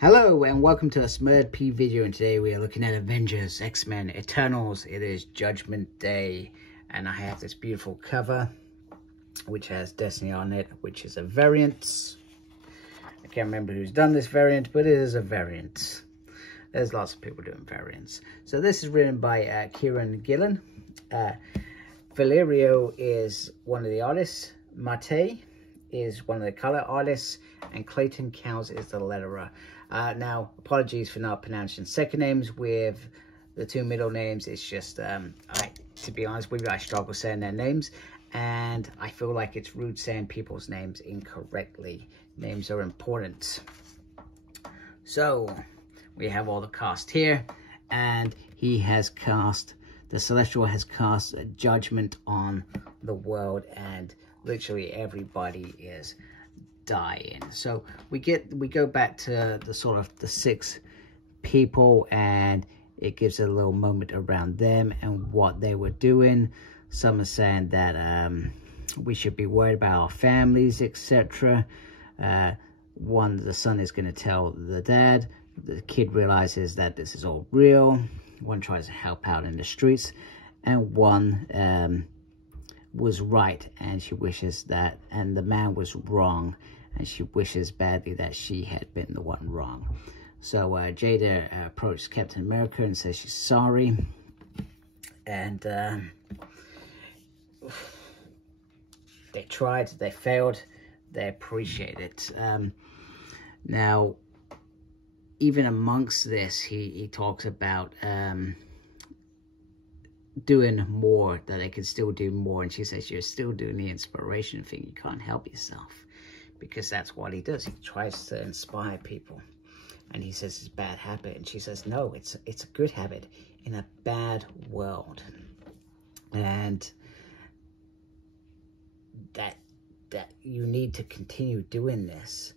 Hello and welcome to a Smurd P video, and today we are looking at Avengers, X-Men, Eternals. It is Judgment Day and I have this beautiful cover which has Destiny on it, which is a variant. I can't remember who's done this variant, but it is a variant. There's lots of people doing variants. So this is written by Kieran Gillen. Valerio is one of the artists. Mate is one of the color artists, and Clayton Cowles is the letterer. Now, apologies for not pronouncing second names with the two middle names. It's just, to be honest with you, I struggle saying their names, and I feel like it's rude saying people's names incorrectly. Names are important. So, we have all the cast here, and he has cast, the Celestial has cast a judgment on the world, and literally everybody is dying. So we go back to the sort of the 6 people, and it gives a little moment around them and what they were doing. Some are saying that we should be worried about our families, etc. The son is going to tell the dad. The kid realizes that this is all real. One tries to help out in the streets, and one was right, and she wishes that, and the man was wrong, and she wishes badly that she had been the one wrong. So Jada approaches Captain America and says she's sorry, and they tried, they failed, they appreciate it. Now, even amongst this, he talks about doing more, that they can still do more, and she says you're still doing the inspiration thing, you can't help yourself, because that's what he does. He tries to inspire people, and he says it's a bad habit, and she says no, it's a good habit in a bad world, and that you need to continue doing this.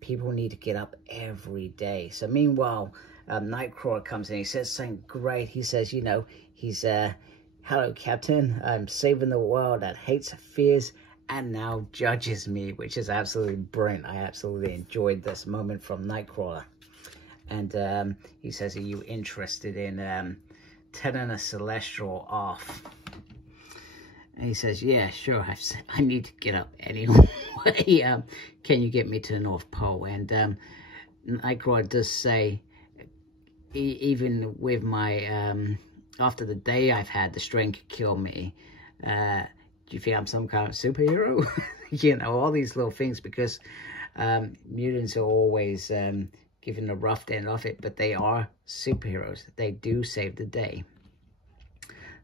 People need to get up every day. So meanwhile, Nightcrawler comes in. He says something great. He says, you know, he's, hello, Captain. I'm saving the world that hates, fears, and now judges me, which is absolutely brilliant. I absolutely enjoyed this moment from Nightcrawler. And he says, are you interested in telling a Celestial off? And he says, yeah, sure, I need to get up anyway. Can you get me to the North Pole? And Nightcrawler does say, even with my, after the day I've had, the strain could kill me. Do you think I'm some kind of superhero? You know, all these little things, because mutants are always given the rough end of it, but they are superheroes. They do save the day.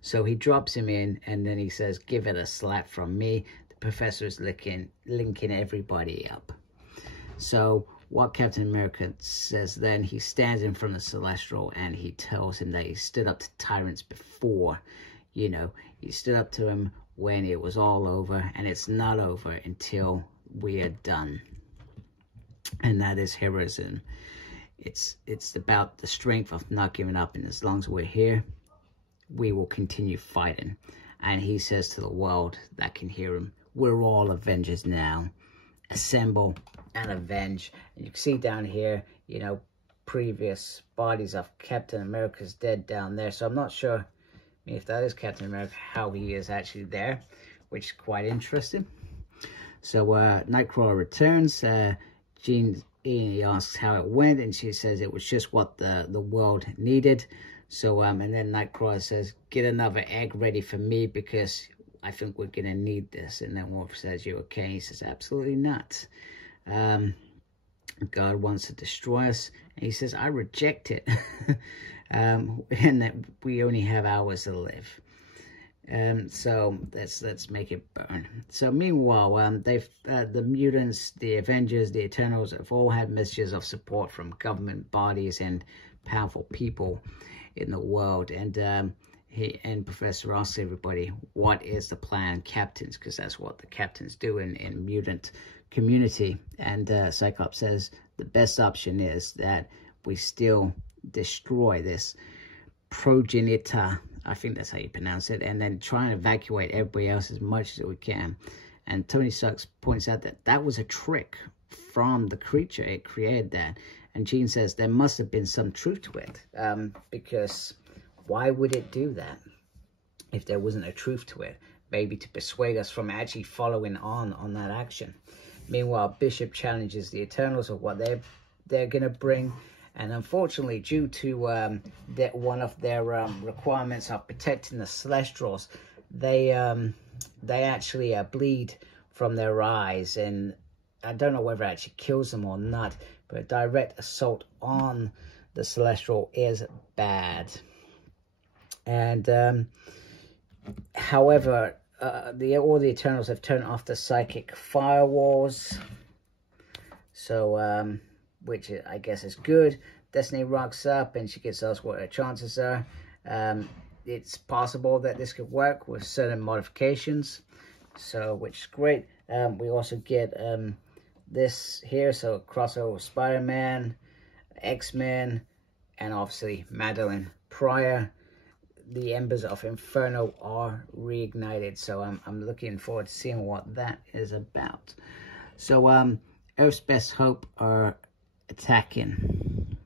So he drops him in, and then he says, give it a slap from me. The professor is linking everybody up. So what Captain America says then, he stands in front of Celestial, and he tells him that he stood up to tyrants before. You know, he stood up to him when it was all over, and it's not over until we are done. And that is heroism. It's about the strength of not giving up, and as long as we're here, we will continue fighting. And he says to the world that can hear him, we're all Avengers now. Assemble and avenge. And you can see down here, you know, previous bodies of Captain America's dead down there. So I'm not sure, I mean, if that is Captain America, how he is actually there, which is quite interesting. So Nightcrawler returns. Jean asks how it went, and she says it was just what the world needed. So, and then Nightcrawler says, get another egg ready for me, because I think we're going to need this. And then Wolf says, you okay? He says, absolutely not. God wants to destroy us. And he says, I reject it. And that we only have hours to live. So let's make it burn. So meanwhile, the mutants, the Avengers, the Eternals have all had messages of support from government bodies and powerful people in the world, and Professor asks everybody, what is the plan, captains? Because that's what the captains do in mutant community. And Cyclops says the best option is that we still destroy this progenitor, I think that's how you pronounce it, and then try and evacuate everybody else as much as we can. And Tony Stark points out that that was a trick from the creature. It created that, And Jean says there must have been some truth to it, because why would it do that if there wasn't a truth to it? Maybe to persuade us from actually following on that action. Meanwhile, Bishop challenges the Eternals of what they're going to bring. And unfortunately, due to that one of their requirements of protecting the Celestials, they actually bleed from their eyes. And I don't know whether it actually kills them or not, but a direct assault on the Celestial is bad. And however, all the Eternals have turned off the psychic firewalls, so which I guess is good. Destiny rocks up and she gets asked what her chances are. It's possible that this could work with certain modifications, so which is great. We also get this here, so crossover with Spider-Man, X-Men, and obviously Madeline Pryor. The embers of Inferno are reignited, so I'm looking forward to seeing what that is about. So Earth's Best Hope are attacking,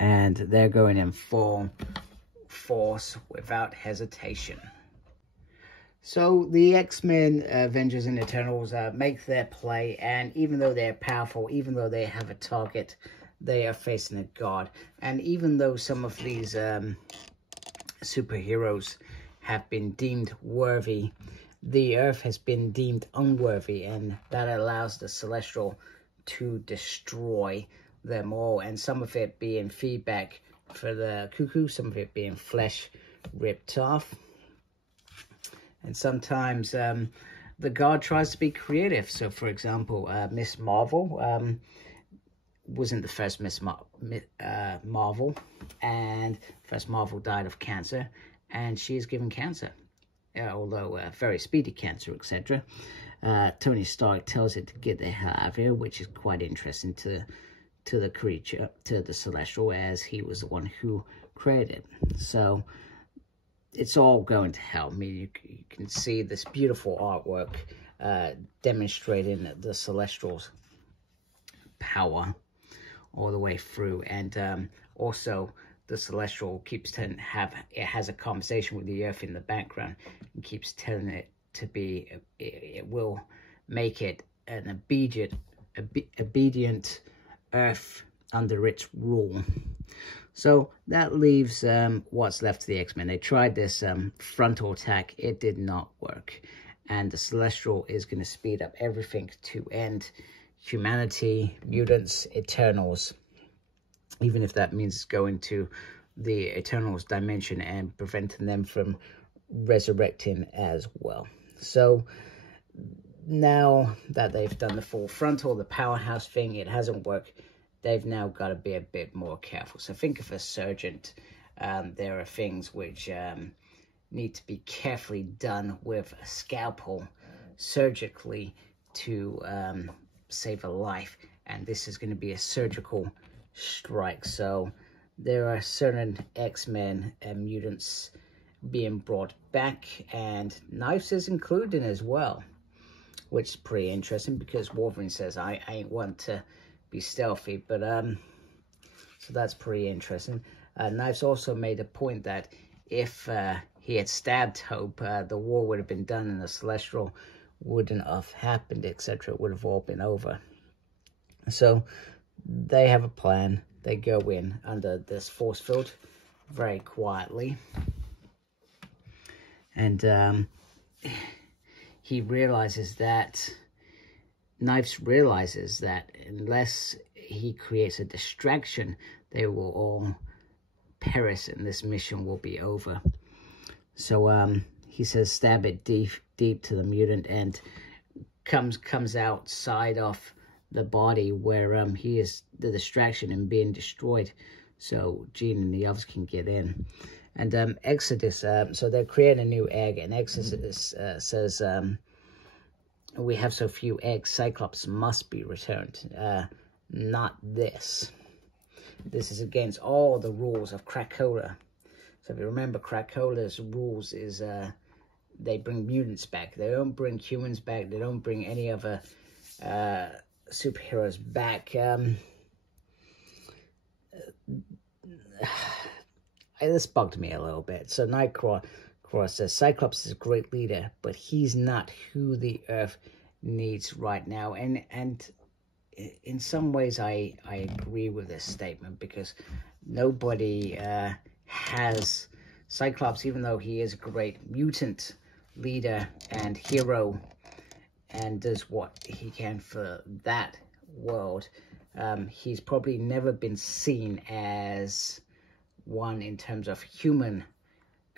and they're going in full force without hesitation. So the X-Men, Avengers and Eternals make their play, and even though they're powerful, even though they have a target, they are facing a god. And even though some of these superheroes have been deemed worthy, the Earth has been deemed unworthy, and that allows the Celestial to destroy them all, and some of it being feedback for the Cuckoo, some of it being flesh ripped off. And sometimes the god tries to be creative. So for example, Miss Marvel wasn't the first Miss Marvel, and first Marvel died of cancer, and she is given cancer, although very speedy cancer, etc. Tony Stark tells it to get the hell out of here, which is quite interesting to the creature, to the Celestial, as he was the one who created it. So it's all going to hell. I mean, you can see this beautiful artwork demonstrating the Celestial's power all the way through. And also the Celestial keeps telling it has a conversation with the Earth in the background and keeps telling it to be, it will make it an obedient Earth under its rule. So that leaves what's left of the X-Men. They tried this frontal attack. It did not work. And the Celestial is going to speed up everything to end humanity, mutants, Eternals, even if that means going to the Eternals dimension and preventing them from resurrecting as well. So now that they've done the full frontal, the powerhouse thing, it hasn't worked. They've now got to be a bit more careful. So think of a surgeon. There are things which need to be carefully done with a scalpel surgically to save a life. And this is going to be a surgical strike. So there are certain X-Men and mutants being brought back, and Knives is included as well, which is pretty interesting because Wolverine says, I ain't want to be stealthy, but so that's pretty interesting. Knives also made a point that if he had stabbed Hope, the war would have been done and the Celestial wouldn't have happened, etc. It would have all been over. So they have a plan. They go in under this force field very quietly, and he realizes that, Knives realizes that unless he creates a distraction, they will all perish and this mission will be over. So he says, stab it deep to the mutant, and comes outside of the body where he is the distraction and being destroyed, so Jean and the others can get in. And Exodus, so they're creating a new egg, and Exodus says, we have so few eggs, Cyclops must be returned. Not this. This is against all the rules of Krakoa. So if you remember, Krakoa's rules is they bring mutants back. They don't bring humans back. They don't bring any other superheroes back. this bugged me a little bit. So Nightcrawler says, Cyclops is a great leader, but he's not who the Earth needs right now. And in some ways, I agree with this statement, because nobody has Cyclops, even though he is a great mutant leader and hero and does what he can for that world. He's probably never been seen as one in terms of human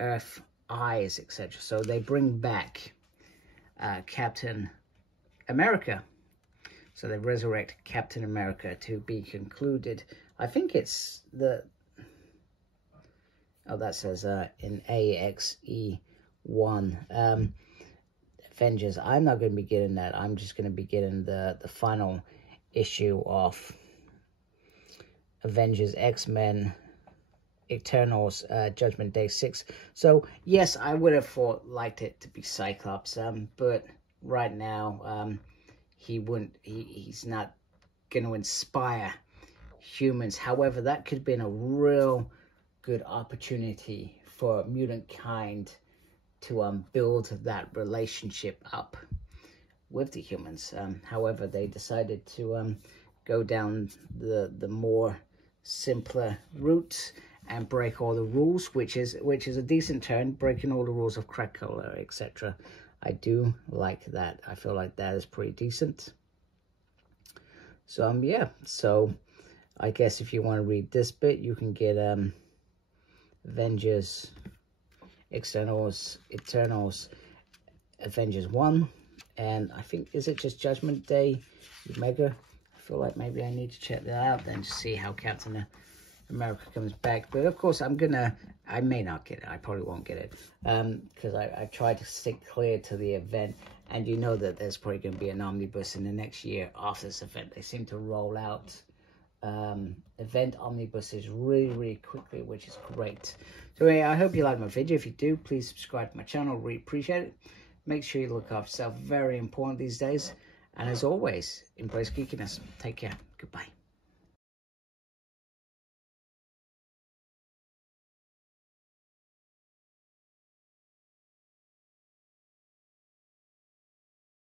Earth eyes, etc. So they bring back Captain America. So they resurrect Captain America to be concluded. I think it's the... Oh, that says in A.X.E. 1. Avengers. I'm not going to be getting that. I'm just going to be getting the final issue of Avengers, X-Men, Eternals, Judgment Day 6. So, yes, I would have liked it to be Cyclops, but right now, he's not going to inspire humans. However, that could have been a real good opportunity for mutant kind to build that relationship up with the humans. However, they decided to go down the more simpler route and break all the rules, which is a decent turn, breaking all the rules of Krakoa, etc. I do like that. I feel like that is pretty decent. So yeah, so I guess if you want to read this bit, you can get Avengers, Eternals, Avengers 1, and I think, is it just Judgment Day Omega? I feel like maybe I need to check that out then to see how Captain America comes back. But of course, I may not get it. I probably won't get it, because I tried to stick clear to the event, and you know that there's probably going to be an omnibus in the next year after this event. They seem to roll out event omnibuses really quickly, which is great. So anyway, I hope you liked my video. If you do, please subscribe to my channel. Really appreciate it. Make sure you look after yourself. Very important these days. And as always, embrace geekiness. Take care. Goodbye.